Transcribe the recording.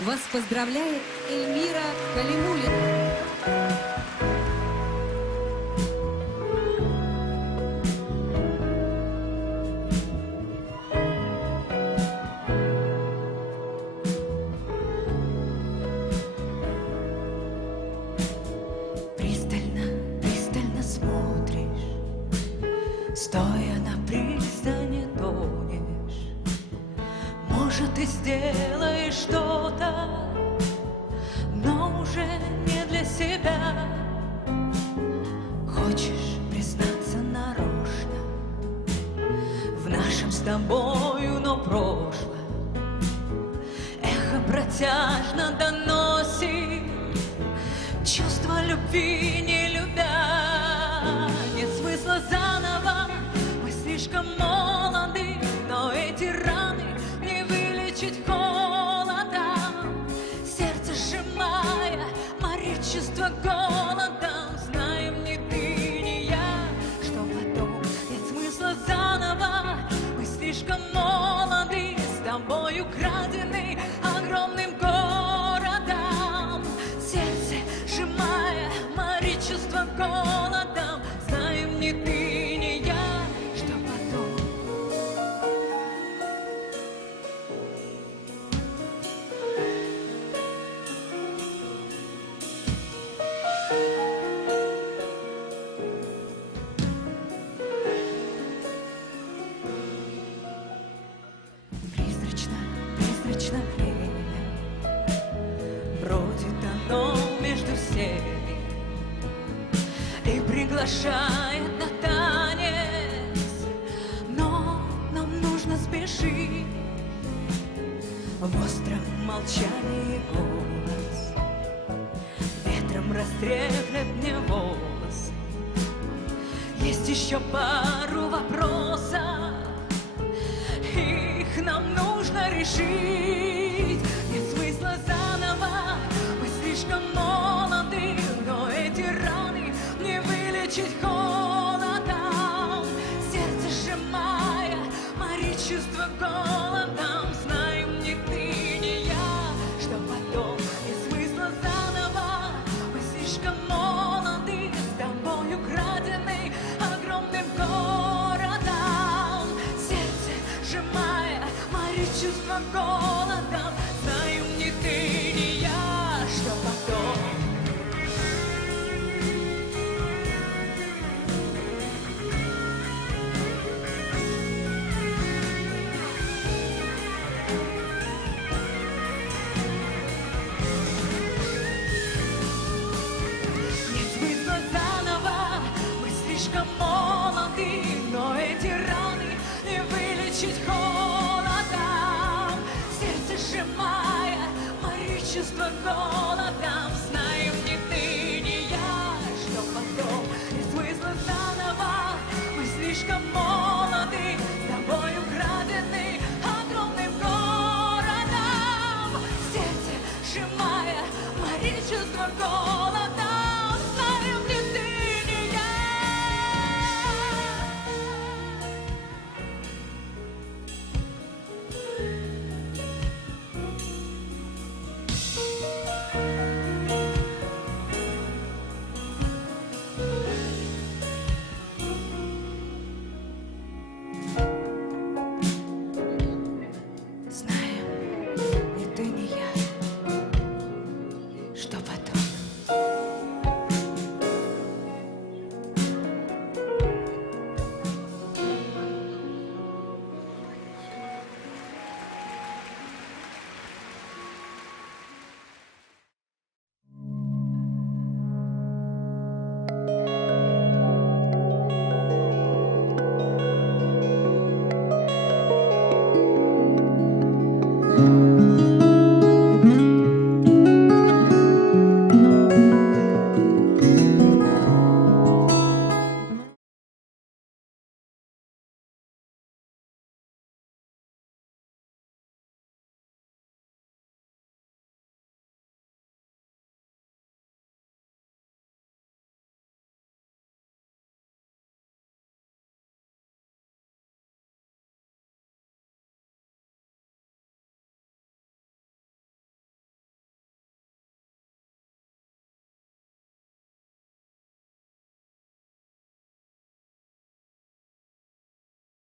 Вас поздравляет Эльмира Калимуллина. Пристально, пристально смотришь, стоя на пристани тонешь. Может, ты сделаешь что-то, но уже не для себя. Хочешь признаться нарочно в нашем с тобою, но прошлое эхо протяжно доносит чувство любви, не любя. Нет смысла заново, мы слишком молоды, но эти раны не вылечить холодом. Сердце сжимая, морит чувство голодом. Знаем ни ты, ни я, что потом. Нет смысла заново, мы слишком молоды, с тобою крадены огромным городом. Сердце сжимая, морит чувство голодом. Знаем ни ты, ни я, что потом. Призрачно, призрачно время бродит оно между всеми и приглашает на танец, но нам нужно спешить. В остром молчании голос ветром растреплет мне волосы. Есть еще пару вопросов, их нам нужно решить. Нет смысла заново, мы слишком молоды, но эти раны не вылечить холодом. Сердце сжимая, морит чувство голодом. Знаем ни ты, ни я, что потом. Нет смысла заново, мы слишком молоды, с тобою крадены огромным городом. Сердце сжимая, морит чувство голодом. Знаем ни ты, ни я, что потом. Нет смысла заново, мы слишком молоды, но эти раны не вылечить холодом. Сердце сжимая, морит чувство голода.